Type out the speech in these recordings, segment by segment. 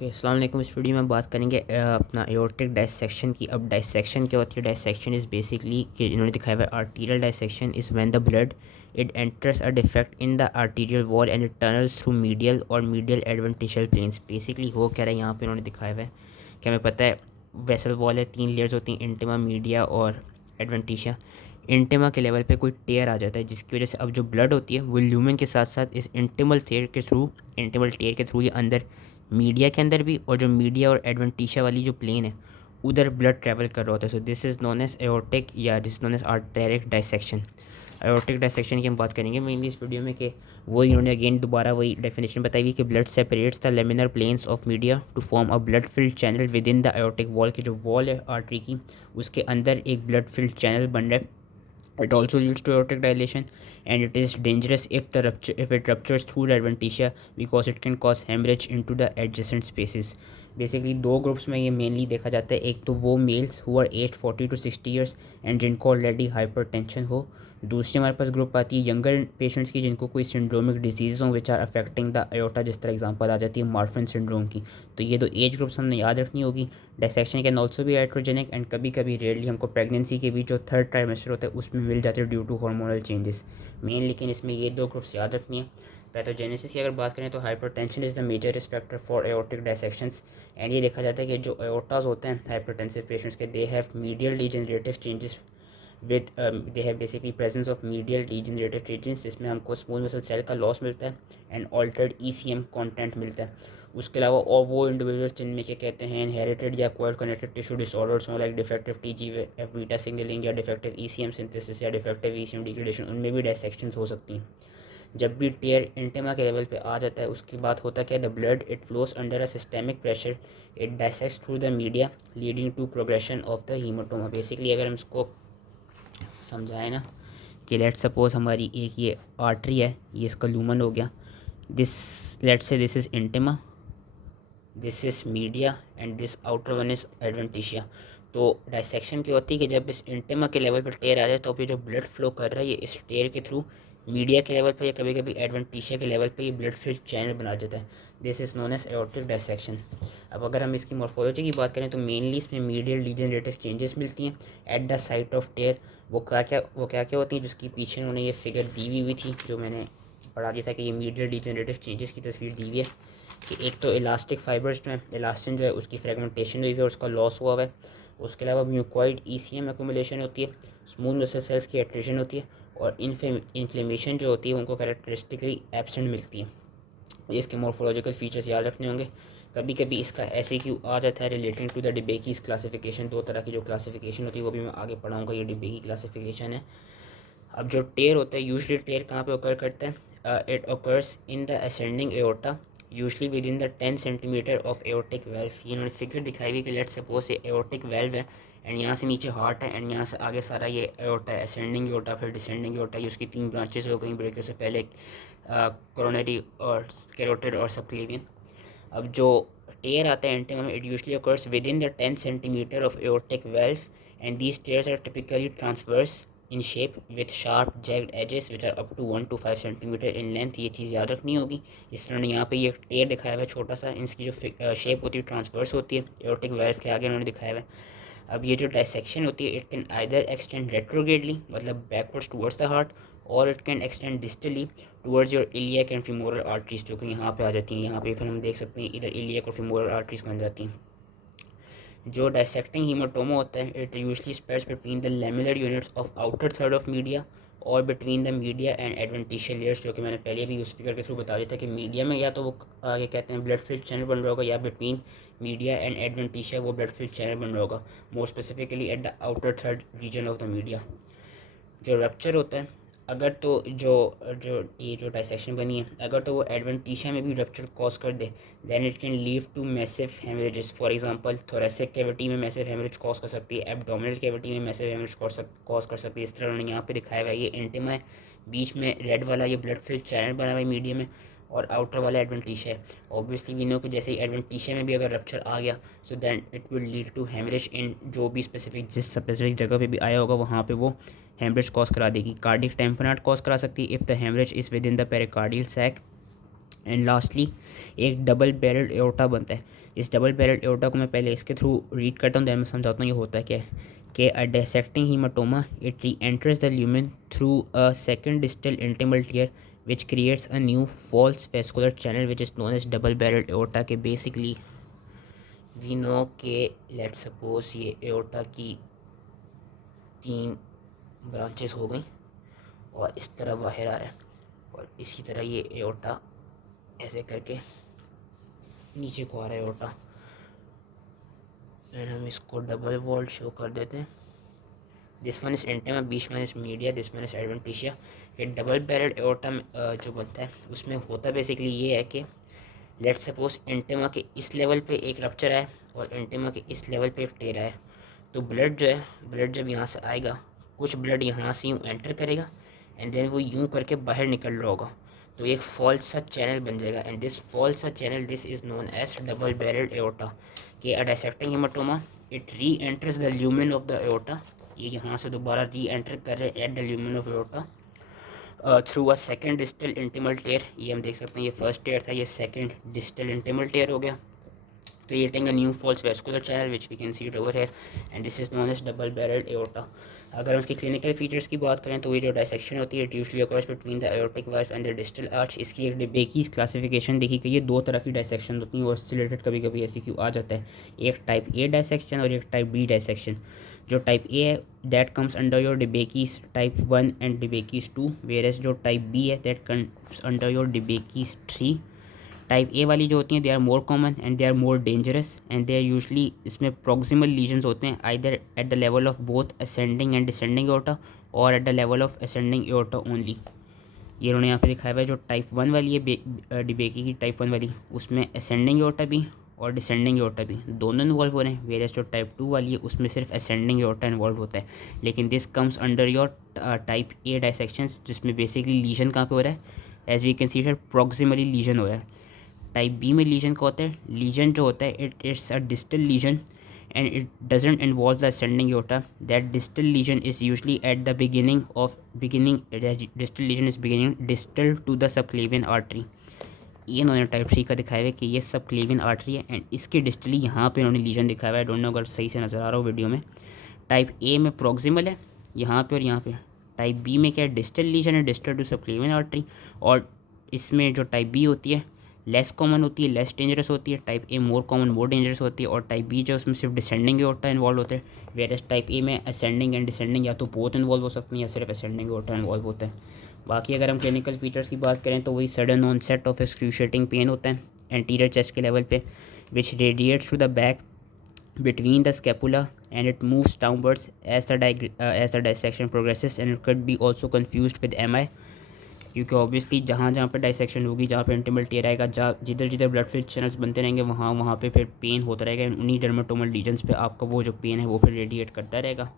Okay अस्सलाम वालेकुम। इस वीडियो में बात करेंगे अपना एओर्टिक डायसेक्शन की। अब डायसेक्शन क्या होती है? डायसेक्शन इज़ बेसिकली कि इन्होंने दिखाया हुआ arterial dissection is when the blood it enters a defect in the arterial wall and it tunnels through medial और मीडियल एडवेंटिशियल प्लेन्स। बेसिकली हो क्या रहा है यहाँ पे इन्होंने दिखाया हुआ है कि हमें पता है वेसल वॉल है, 3 लेयर्स होती हैं, इंटिमा, मीडिया और एडवेंटिशिया। इंटिमा के लेवल पे कोई टेयर आ जाता है जिसकी वजह से अब जो ब्लड होती है वो ल्यूमेन के साथ साथ इस इंटिमल टेयर के थ्रू ये अंदर मीडिया के अंदर भी, और जो मीडिया और एडवेंटिशिया वाली जो प्लेन है उधर ब्लड ट्रैवल कर रहा होता है। So this is known as aortic या this is known as arteric dissection. Aortic dissection की हम बात करेंगे मेनली इस वीडियो में कि वो इन्होंने अगेन दोबारा वही डेफिनेशन बताई हुई कि blood separates the laminar planes of media to form a blood filled channel within the aortic wall. की जो वॉल है आर्टरी की उसके अंदर एक ब्लड फिल्ड चैनल बन रहा है। It also leads to aortic dilation, and it is dangerous if it ruptures through the adventitia because it can cause hemorrhage into the adjacent spaces. Basically दो groups में ये मेनली देखा जाता है। एक तो वो males who are age 40 to 60 years and जिनको ऑलरेडी हाइपरटेंशन हो। दूसरी हमारे पास ग्रुप आती है यंगर पेशेंट्स की जिनको कोई सिंड्रोमिक डिजीज़ हों which are affecting the aorta. जिस तरह एग्जांपल आ जाती है मार्फन सिंड्रोम की। तो ये दो एज ग्रुप्स हमने याद रखनी होगी। डायसेक्शन कैन ऑल्सो भी एट्रोजेनिक एंड कभी कभी रेयरली हमको प्रेगनेंसी के भी जो थर्ड ट्राइमेस्टर होता है उसमें मिल जाते हैं due to hormonal changes men. लेकिन इसमें ये दो ग्रुप्स याद रखनी है। पैथोजेनेसिस की अगर बात करें तो hypertension is the major risk factor for aortic dissections. And ये देखा जाता है कि जो एओर्टाज होते हैं हाइपरटेंसिव पेशेंट्स के they have medial degenerative changes with they have basically presence of medial degenerative changes जिसमें हमको स्मूथ मसल सेल का लॉस मिलता है एंड ऑल्टर्ड ईसीएम कंटेंट मिलता है। उसके अलावा और वो इंडिविजुअल्स जिनमें क्या कहते हैं इनहेरिटेड या कोयर कनेक्टिव टिश्यू डिसऑर्डर्स हो like defective TGF beta signalling या डिफेक्टिव ईसीएम सिंथेसिस या डिफेक्टिव ईसीएम डिग्रेडेशन, उनमें भी डायसेक्शंस हो सकती हैं। जब भी टेयर इंटिमा के लेवल पे आ जाता है उसके बाद होता क्या है, the blood it flows under a systemic pressure, it dissects through the media leading to progression of the haematoma. Basically अगर हम इसको समझाएं ना कि लेट सपोज हमारी एक ये आर्टरी है, ये इसका लूमन हो गया, दिस लेट से this is intima, this is media and this outer one is adventitia. तो डायसेक्शन की होती है कि जब इस इंटिमा के लेवल पर टेयर आ जाए तो फिर जो ब्लड फ्लो कर रहा है ये इस टेयर के थ्रू मीडिया के लेवल पर या कभी कभी एडवेंटिशिया के लेवल पर ये ब्लड फिल्ड चैनल बना देता है। This is known as aortic dissection. अब अगर हम इसकी मॉर्फोलॉजी की बात करें तो मेनली इसमें मीडियल डीजेनरेटिव चेंजेस मिलती हैं एट द साइट ऑफ टेयर। वो क्या क्या होती हैं जिसकी पीछे उन्होंने ये फिगर दी हुई थी जो मैंने पढ़ा दिया था कि ये मीडियल डीजेनरेटिव चेंजेस की तस्वीर दी हुई है कि एक तो इलास्टिक फाइबर्स जो है, इलास्टिन जो है उसकी फ्रेगमेंटेशन हुई है और उसका लॉस हुआ है। उसके अलावा म्यूकॉइड ईसीएम एक्यूमुलेशन होती है, स्मूथ मसल सेल्स की एट्रिशन होती है और इन्फ्लेमेशन जो होती है उनको कैरेक्टरिस्टिकली एब्सेंट मिलती है। इसके मॉर्फोलॉजिकल फीचर्स याद रखने होंगे। कभी कभी इसका ऐसे क्यों आ जाता है रिलेटिंग टू द डिबेकीज क्लासिफिकेशन। दो तरह की जो क्लासिफिकेशन होती है वो भी मैं आगे पढ़ाऊँगा, ये डिबेकी क्लासिफिकेशन है। अब जो टेयर होता है यूजली टेयर कहाँ पे ओकर करता है, it occurs in the ascending aorta usually with in the 10 centimetre of aortic valve. ये उन्होंने फिगर दिखाई हुई कि लेट सपोज ये एओर्टिक वेल्व है एंड यहाँ से नीचे हार्ट है एंड यहाँ से आगे सारा ये एओर्टा है, असेंडिंग एओर्टा फिर डिसेंडिंग एओर्टा। ये उसकी 3 ब्रांचेस हो गई ब्रेक से पहले, कोरोनरी और कैरोटिड और सबक्लेवियन। अब जो टेयर आता है एंटिमा में it usually occurs within the 10 centimeter of aortic valve and these tears are typically transverse in shape with sharp jagged edges which are up to 1 to 5 centimeter in length। ये चीज़ याद रखनी होगी। इस तरह यहाँ पे ये टेयर दिखाया हुआ है छोटा सा, इसकी जो शेप होती है ट्रांसवर्स होती है एओर्टिक वेल्व के आगे उन्होंने दिखाया हुआ है। अब ये जो डायसेक्शन होती है इट कैन आइदर एक्सटेंड रेट्रोग्रेडली मतलब बैकवर्ड्स टुवर्ड्स द हार्ट और it can extend distally towards your iliac and femoral arteries जो कि यहाँ पे आ जाती हैं। यहाँ पे फिर हम देख सकते हैं इधर इलियक और फीमोरल आर्टरीज बन जाती हैं। जो डायसेक्टिंग हीमाटोमा होता है it usually spreads between the lamellar units of outer third of media और between the media and adventitial layers, जो कि मैंने पहले भी उस फिगर के थ्रू बता दिया था कि मीडिया में या तो वो आगे कहते हैं ब्लड फिल्ड चैनल बन रहा होगा या बिटवीन मीडिया एंड एडवेंटिशिया वो ब्लड फिल्ड चैनल बन रहा होगा, more specifically at the outer third region of the media. जो रप्चर होता है अगर तो जो जो ये जो डायसेक्शन बनी है अगर तो वो एडवेंटिशिया में भी रप्चर कॉज कर दे then it can lead to massive haemorrhages. For example thoracic cavity में मैसिव हेमरेज कॉज कर सकती है, एब्डोमिनल कैविटी में मैसिव हेमरेज कॉज कर सकती है। इस तरह उन्होंने यहाँ पे दिखाया हुआ है। ये इंटिमा है, बीच में रेड वाला ये ब्लड फिल्ड चैनल बना हुआ है मीडियम में और आउटर वाला एडवेंटिशिया है। ऑब्वियसली वी नो कि जैसे ही एडवेंटिशिया में भी अगर रप्चर आ गया so then it will lead to haemorrhage in जो भी जिस स्पेसिफिक जगह पे भी आया होगा वहाँ पे वो हेमरेज कॉज करा देगी। कार्डिक टैम्पोनेट कॉज करा सकती है if the haemorrhage is within the pericardial sac and lastly एक डबल बैरल एओर्टा बनता है। इस डबल बैरल एओर्टा को मैं पहले इसके थ्रू रीड करता हूँ, दैन मैं समझाता हूँ ये होता है क्या है। कि a dissecting haematoma it re-enters the lumen through a second distal intimal tear which creates a new false vascular channel which is known as double barreled aorta। के basically we know के let's suppose ये aorta की 3 branches हो गई और इस तरह बाहर आ रहा है, और इसी तरह ये aorta ऐसे करके नीचे को आ रहा है aorta, एंड हम इसको डबल वॉल्ड शो कर देते हैं। दिस वन इज एंटेमा, बीच one is media, this one is adventitia. ये डबल बैरल एओर्टा जो बनता है उसमें होता बेसिकली ये है कि लेट्स सपोज एंटेमा के इस लेवल पे एक रप्चर है और एंटेमा के इस लेवल पे एक टेरा है, तो ब्लड जो है, ब्लड जब यहाँ से आएगा, कुछ ब्लड यहाँ से यूँ एंटर करेगा एंड देन वो यूँ करके बाहर निकल रहा होगा, तो एक फॉल्स सा चैनल बन जाएगा, एंड दिस फॉल्स सा channel this is known as double barrelled aorta. कि a dissecting haematoma it re-enters the lumen of the aorta, ये यहाँ से दोबारा री एंटर कर रहे हैं at the lumen of aorta through a second distal intimal tear. ये हम देख सकते हैं ये फर्स्ट टेयर था, ये सेकंड डिस्टल इंटिमल टेयर हो गया, creating a new false vascular channel which we can see it over here, and this is known as double barreled aorta। अगर हम इसके क्लिनिकल फीचर्स की बात करें तो ये जो डायसेक्शन होती है it usually occurs between the aortic valve and the distal arch. इसकी एक डेबेकीज क्लासिफिकेशन देखी गई है, 2 तरह की डायसेक्शन होती हैं और इससे रिलेटेड कभी कभी ऐसी क्यों आ जाता है, एक टाइप ए डायसेक्शन और एक टाइप बी डायसेक्शन। जो टाइप ए है that comes under your DeBakey's type 1 and DeBakey's 2, whereas जो टाइप बी है that comes under your DeBakey's 3। Type A वाली जो होती हैं they are more common and they are more dangerous and they are usually, इसमें proximal lesions होते हैं either at the level of both ascending and descending aorta और at the level of ascending aorta only. ये उन्होंने यहाँ पे दिखाया हुआ है। जो टाइप 1 वाली है डिबेकी की टाइप 1 वाली, उसमें असेंडिंग एओर्टा भी और डिसेंडिंग एओर्टा भी दोनों इन्वॉल्व हो रहे हैं, वेरियस जो टाइप 2 वाली है उसमें सिर्फ असेंडिंग एओर्टा इन्वॉल्व होता है। लेकिन this comes under your type A dissections जिसमें बेसिकली लीजन कहाँ पे हो रहा है, as we can see proximally lesion हो रहा है। टाइप बी में लीजन का होता है, लीजन जो होता है it's a distal lesion and it doesn't involve the ascending aorta. That distal lesion is usually at the beginning distal lesion is beginning distal to the subclavian artery. ये इन्होंने type 3 का दिखाया है कि ये सबक्लेवियन आर्टरी है and इसके distally यहाँ पे उन्होंने लीजन दिखाया है। आई डोंट नो अगर सही से नज़र आ रहा हो वीडियो में। टाइप ए में प्रॉक्सिमल है यहाँ पे और यहाँ पे। टाइप बी में क्या है, डिस्टल लीजन है, डिस्टल टू सबक्लेवियन आर्टरी। और इसमें जो टाइप बी होती है लेस कॉमन होती है, लेस डेंजरस होती है। Type A more common, more dangerous होती है। और टाइप बी जो उसमें सिर्फ डिसेंडिंग एओर्टा इन्वॉल्व होता है, वेरएस टाइप ए में असेंडिंग एंड डिसेंडिंग या तो बोथ इन्वॉल्व हो सकती हैं या सिर्फ असेंडिंग एओर्टा इन्वॉल्व होता है। बाकी अगर हम क्लिनिकल फीचर्स की बात करें तो वही sudden onset of excruciating pain होता है एंटीरियर चेस्ट के लेवल पे, which radiates to the back between the scapula and it moves downwards as the dissection progresses, and it could be also confused with MI क्योंकि obviously जहाँ जहाँ पे dissection होगी, जहाँ पे इंटिमल टेयर आएगा, जहाँ जिधर जिधर ब्लड फ्लो चैनल्स बनते रहेंगे वहाँ वहाँ पे फिर पेन होता रहेगा, उन्हीं डर्मेटोमल लीजन्स पे आपका वो जो पेन है वो फिर रेडिएट करता रहेगा।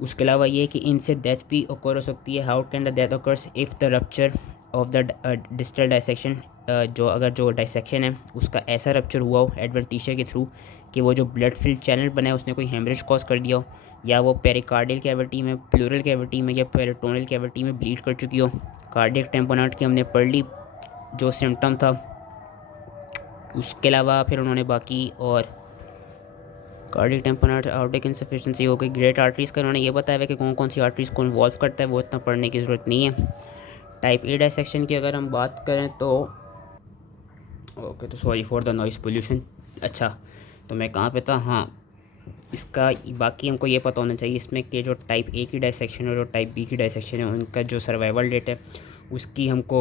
उसके अलावा ये कि इनसे डेथ भी ओकर हो सकती है। How can the death occurs if the rupture of the distal dissection, जो अगर जो डाइसेक्शन है उसका ऐसा रप्चर हुआ हो एडवेंटिशिया के थ्रू कि वो जो ब्लड फिल्ड चैनल बना है उसने कोई हेमरेज कॉज कर दिया हो, या वो पेरिकार्डियल कैविटी में, प्लूरल कैविटी में या पेरिटोनल कैविटी में ब्लीड कर चुकी हो। कार्डियक टेम्पोनेट की हमने पढ़ ली जो सिम्टम था। उसके अलावा फिर उन्होंने बाकी और कार्डियक टेम्पोनेट, आर्टिक इंसफिशिएंसी हो गई। ग्रेट आर्टरीज़ का उन्होंने ये बताया है कि कौन कौन सी आर्टरीज़ को इन्वॉल्व करता है, वो इतना पढ़ने की ज़रूरत नहीं है। टाइप ए डाइसेक्शन की अगर हम बात करें तो ओके, तो sorry for the noise pollution. अच्छा, तो मैं कहाँ पे था, हाँ, इसका बाकी हमको ये पता होना चाहिए इसमें कि जो टाइप ए की डाइसेक्शन और जो टाइप बी की डाइसेक्शन है उनका जो सर्वाइवल रेट है उसकी हमको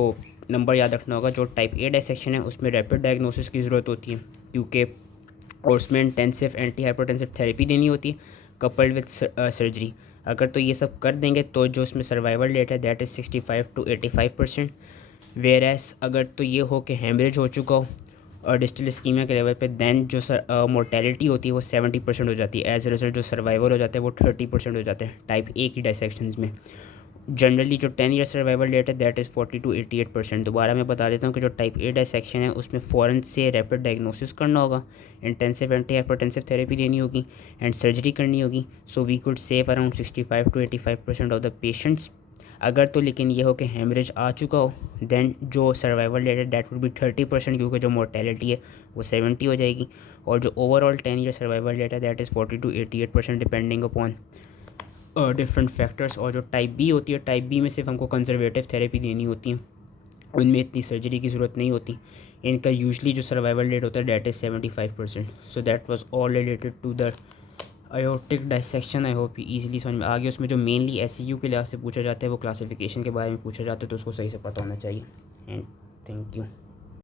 नंबर याद रखना होगा। जो टाइप ए डाइसेक्शन है उसमें रैपिड डायग्नोसिस की ज़रूरत होती है क्योंकि और उसमें इंटेंसिव एंटी हाइपरटेंसिव थेरेपी देनी होती है कपल्ड विद सर्जरी। अगर तो ये सब कर देंगे तो जो इसमें सर्वाइवल रेट है दैट इज़ 65 to 85%। वेरएस अगर तो ये हो कि हेमरेज हो चुका हो और डिस्टल इस्कीमिया के लेवल पे, दैन जो मोर्टेलिटी होती है वो 70% हो जाती है। एज ए रिजल्ट जो सर्वाइवल हो जाता है वो 30% हो जाता है टाइप ए की डाइसेक्शंस में। जनरली जो 10 ईयर सर्वाइवल रेट है दैट इज़ 40 to 88%। दोबारा मैं बता देता हूँ कि जो टाइप ए डाइसेक्शन है उसमें फ़ौरन से रैपिड डायग्नोसिस करना होगा, इंटेंसिव एंटी हाइपरटेंसिव थेरेपी देनी होगी एंड सर्जरी करनी होगी। So we could save around 65 to 85% of the patients अगर तो लेकिन ये हो कि हेमरेज आ चुका हो, देन जो सर्वाइवल रेट है दैट वुड बी 30%, क्योंकि जो मोर्टेलिटी है वो 70 हो जाएगी। और जो ओवरऑल 10 ईयर सर्वाइवल रेट है that is 40 to 88% depending upon different factors. और जो टाइप बी होती है, टाइप बी में सिर्फ हमको कंजर्वेटिव थेरेपी देनी होती है, उनमें इतनी सर्जरी की ज़रूरत नहीं होती। इनका यूजली जो सर्वाइवल रेट होता है that is 75%। So that was all related to the aortic dissection. I hope easily समझ में आ गया। उसमें जो मेनली एसईयू के लिहाज से पूछा जाता है वो क्लासिफिकेशन के बारे में पूछा जाता है, तो उसको सही से पता होना चाहिए। And thank you.